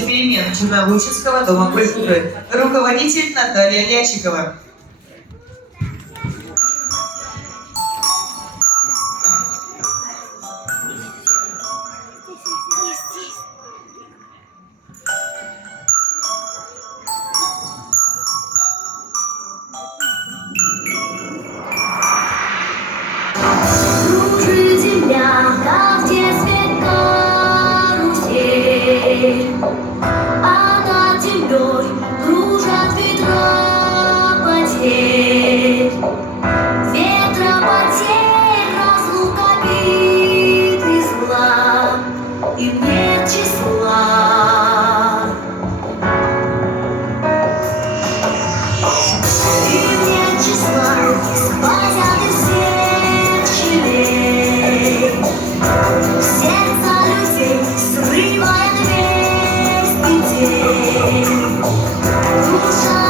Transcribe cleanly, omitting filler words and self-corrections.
перемен Чернолучинского дома культуры. Руководитель Наталья Лячикова. А над землей кружат ветра потерь, ветра потерь, разлука обид и зла, им нет числа. Им нет числа, сквозят из всех щелей сердца людей, срывая дверь. Душа